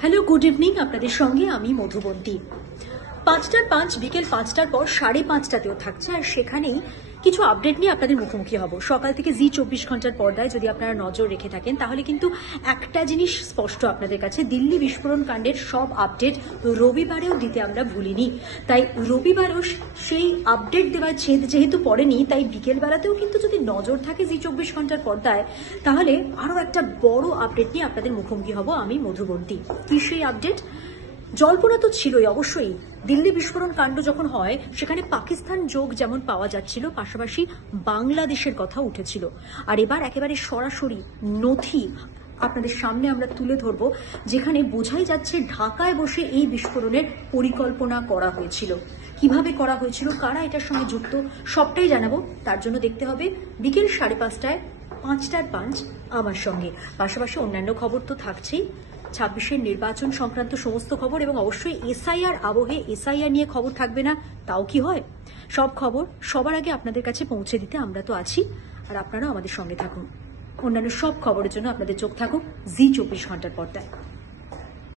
Hello, good evening. আপনাদের সঙ্গে আমি মধুবন্তী। 5টার 5 বিকেল 5টার পর 5:30টাতেও থাকছে, আর সেখানেই কিছু আপডেট নিয়ে আপনাদের মুখোমুখি হব। সকাল থেকে জি 24 ঘন্টার পর্দায় যদি আপনারা নজর রেখে থাকেন, তাহলে কিন্তু একটা জিনিস স্পষ্ট আপনাদের কাছে, দিল্লি বিস্ফোরণ কাণ্ডের সব আপডেট রবিবারেও দিতে আমরা ভুলিনি। তাই রবিবারেও সেই আপডেট দেওয়ার যেহেতু পড়েনি, তাই বিকেলবেলাতেও কিন্তু যদি নজর থাকে জি 24 ঘন্টার পর্দায়, তাহলে আরও একটা বড় আপডেট নিয়ে আপনাদের মুখোমুখি হব আমি মধুবন্তী। কি সেই আপডেট? জল্পনা তো ছিলই অবশ্যই। দিল্লি বিস্ফোরণ কাণ্ড যখন হয়, সেখানে পাকিস্তান যোগ যেমন পাওয়া যাচ্ছিল, পাশাপাশি বাংলাদেশের কথা উঠেছিল। আর এবার একেবারে সরাসরি নথি আপনাদের সামনে আমরা তুলে ধরব, যেখানে বোঝাই যাচ্ছে ঢাকায় বসে এই বিস্ফোরণের পরিকল্পনা করা হয়েছিল। কিভাবে করা হয়েছিল, কারা এটার সঙ্গে যুক্ত, সবটাই জানাবো। তার জন্য দেখতে হবে বিকেল 5:30টায় 5টার 5 আমার সঙ্গে। পাশাপাশি অন্যান্য খবর তো থাকছেই, 26-এর নির্বাচন সংক্রান্ত সমস্ত খবর, এবং অবশ্যই এসআইআর আবহে এসআইআর নিয়ে খবর থাকবে না, তাও কি হয়? সব খবর সবার আগে আপনাদের কাছে পৌঁছে দিতে আমরা তো আছি, আর আপনারাও আমাদের সঙ্গে থাকুন। অন্যান্য সব খবরের জন্য আপনাদের চোখ থাকুক জি 24 ঘন্টার পর্দায়।